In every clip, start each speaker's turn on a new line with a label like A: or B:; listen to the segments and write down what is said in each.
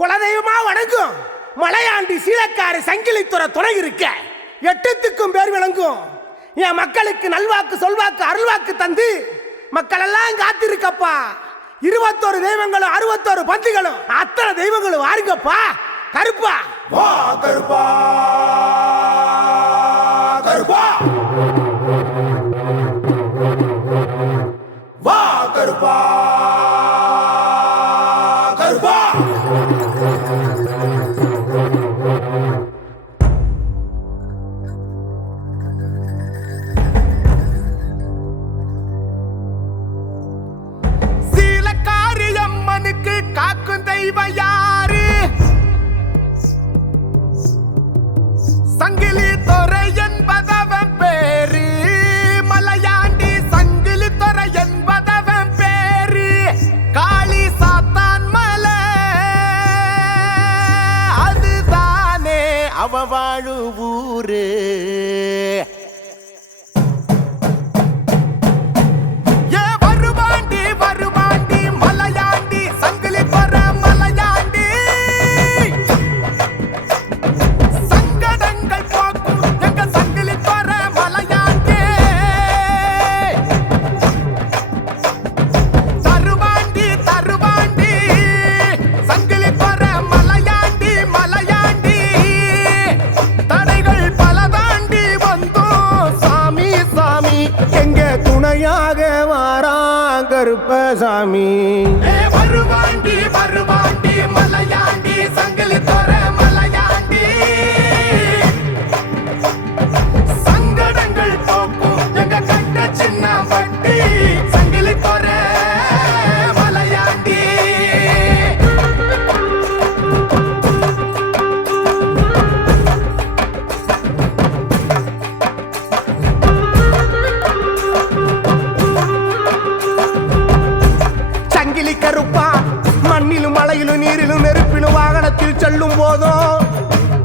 A: குலதெய்வமா வணங்கும். மலையாண்டி சீலக்காரி சங்கிலித்துறை துணை இருக்க. எட்டத்துக்கும் பேர் விளங்கும். என் மக்களுக்கு நல்வாக்கு சொல்வாக்கு அருள்வாக்கு தந்து மக்கள் எல்லாம் காத்திருக்கப்பா. இருபத்தோரு தெய்வங்களும் அறுபத்தோரு பந்துகளும். அத்தனை தெய்வங்களும் வாருங்கப்பா. கருப்பா.
B: வா கருப்பா.
A: அவ வாழு ஊரு. கருப்பசாமி.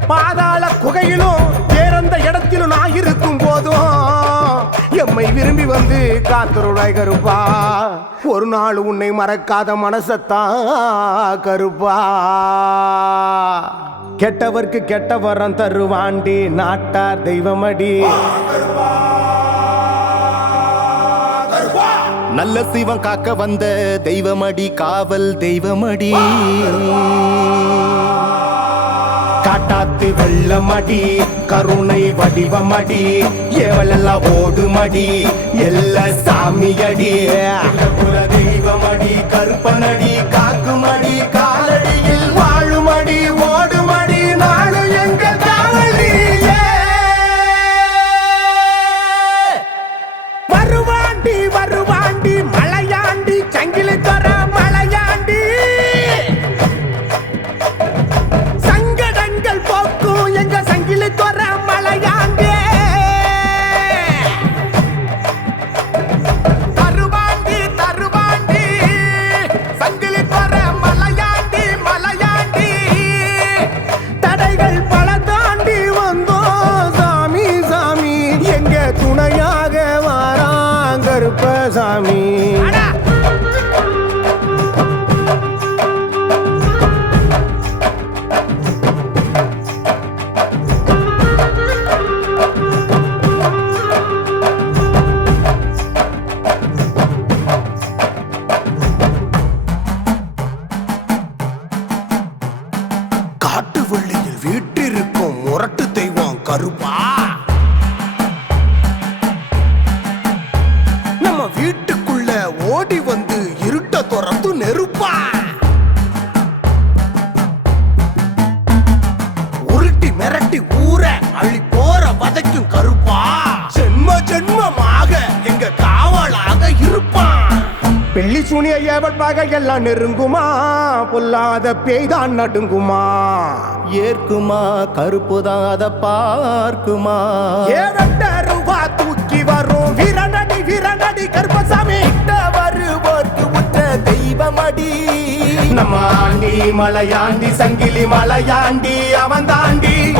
A: பாதாள குகையிலும் வேறெந்த இடத்திலும் நான் இருக்கும் போதும். எம்மை விரும்பி வந்து காத்தருடாய் கருப்பா. ஒரு நாள் உன்னை மறக்காத மனசத்தான் கருப்பா. கெட்டவர்க்கு கெட்ட வரம் தருவாண்டி நாட்டார் தெய்வமடி.
C: நல்ல சிவம் காக்க வந்த தெய்வமடி காவல் தெய்வமடி.
A: காட்டாத்து வெள்ளமடி கருணை வடிவமடி எவளெல்லாம் ஓடுமடி எல்ல சாமியடி. குல தெய்வமடி கருப்பனடி கருப்பசாமி பெள்ளி சூனிய ஏவல் பகை எல்லாம் நெருங்குமா? பொல்லாத பேய்தான் நடுங்குமா?
C: ஏற்குமா? கருப்புதான் அதை பார்க்குமா?
A: ஏவட்ட ரூபா தூக்கி வரும். வீரனடி வீரனடி கருப்பசாமி.
C: வருவோர்க்கு உற்ற தெய்வமடி.
A: நம்ம ஆண்டி மலையாண்டி சங்கிலி மலையாண்டி அவன் தாண்டி.